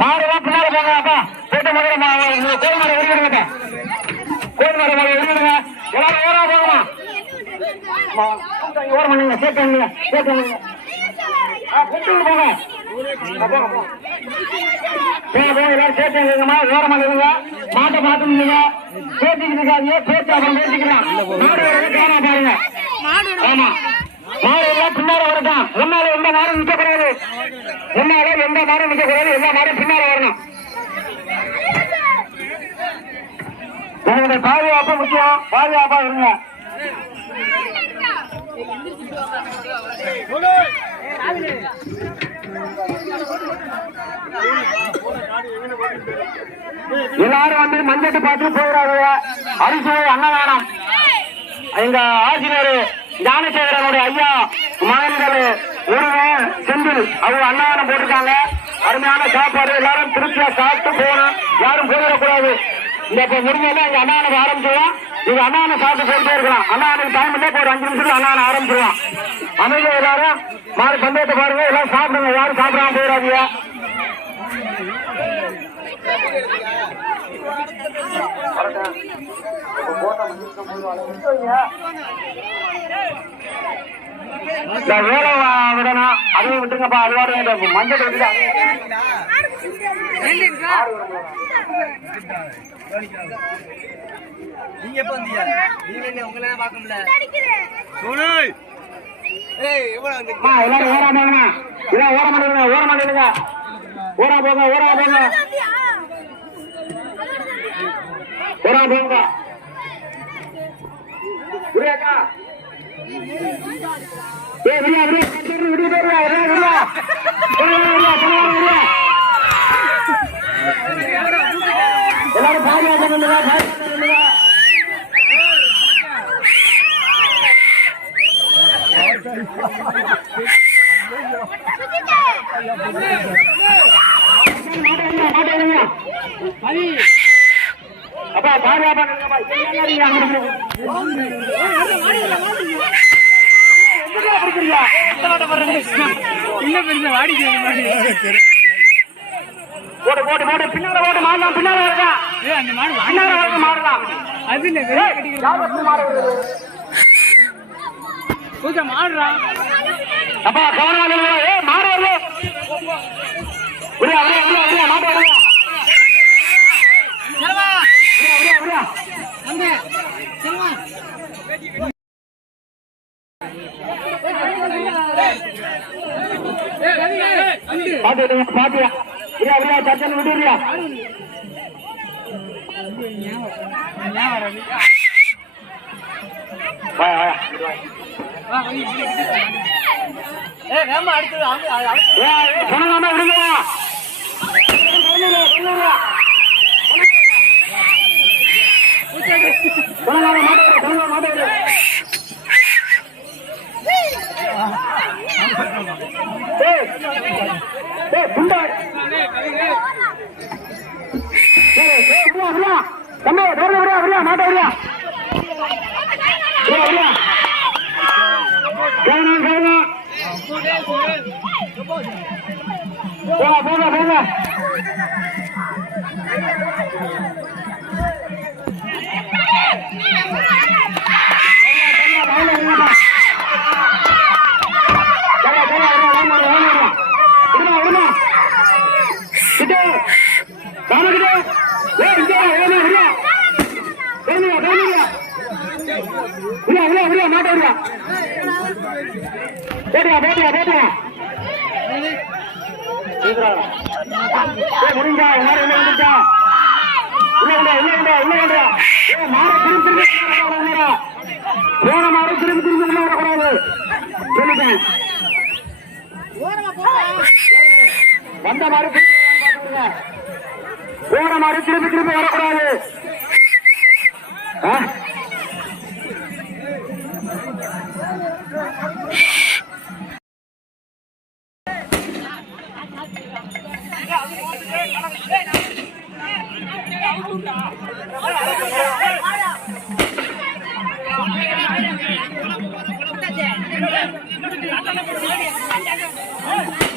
மாடுலாம் பின்னாடி போங்கப்பா. போட்டு முதல்ல கோயில் மாடு வெளியிடுங்க. கோயில் மாடு வெளியிடுங்க. எல்லாரும் ஓரா போகமா. ஓரம் பண்ணுங்க. சேர்த்து சேர்த்து போட்டு போங்க. எல்லாரும் சேர்த்துங்கம்மா. ஓரமா இருங்க. மாட்டை பார்த்துங்க. பேசிக்கிட்டு இருக்காங்க. பேச்சு அப்புறம் பேசிக்கலாம். மாடு காணா பாருங்க. ஆமா மாடு எல்லாம் பின்னால வரட்டும். முன்னால எந்த மாடும் நிற்க கூடாது. முன்னால எந்த மாடும் நிற்க கூடாது. எல்லா மாடும் பின்னால வரணும். உங்களுடைய பாதுகாப்பு முக்கியம். பாதுகாப்பா இருங்க. எல்லாரும் வந்து மஞ்சட்டு பார்த்து போகிறாங்க. அரிசி அன்னதானம் எங்க ஆசிரியர் ஞானசேகரனுடைய ஐயா மகன்கள் ஒருவன் செந்தில் அவங்க அன்னதானம் போட்டிருக்காங்க. அருமையான சாப்பாடு. எல்லாரும் திருச்சியா சாப்பிட்டு போகணும். யாரும் போயிடக்கூடாது. இந்த இப்ப முடிஞ்சா இங்க அன்னதானம் ஆரம்பிச்சிடலாம். நீங்க அன்னதானம் சாப்பிட்டு போயிட்டே இருக்கலாம். அன்னதானம் டைம் இல்லை. ஒரு 5 நிமிஷத்துல அன்னதானம் ஆரம்பிச்சிடலாம். அமைதியா எல்லாரும் மாறு சந்தேகத்தை பாருங்க. எல்லாரும் சாப்பிடுங்க. யாரும் சாப்பிடாம போயிடாதீங்க. வேலை விடணும். அதையும் விட்டுருங்கப்பா. அதோட மஞ்சள் விட்டு நீங்க எப்ப வந்தீங்க? நீங்க உங்களை பார்க்க முடியல. எல்லாரும் ஓரா போங்க. இதான் ஓர மாட்டேங்க. ஓர மாட்டேங்க. ஓரா போங்க. ஓரா போங்க. ஓரா போங்க. புரியாக்கா? விடியா விடியா விடிய விடியா விடியா எல்லாரும் பாதுகாப்பு பண்ணுங்க. அப்பா பாதுகாப்பா போட்டு போட்டு போட்டு பின்னால போட்டு மாடலாம். பின்னால இருக்கான். பின்னால வரைக்கும் மாடலாம். மாடுறா அப்பா கவனம். மாடு வருது. மாடு வருது. பாத்தியா சர்ச்சனை விட்டுறியா? சொன்னாம விடுங்க. முடிஞ்சா போன மாடு திரும்பி திரும்பி வரக்கூடாது சொல்லிட்டேன். வந்த மாடு போன மாடு திரும்பி திரும்பி வரக்கூடாது. Thank you. ஆ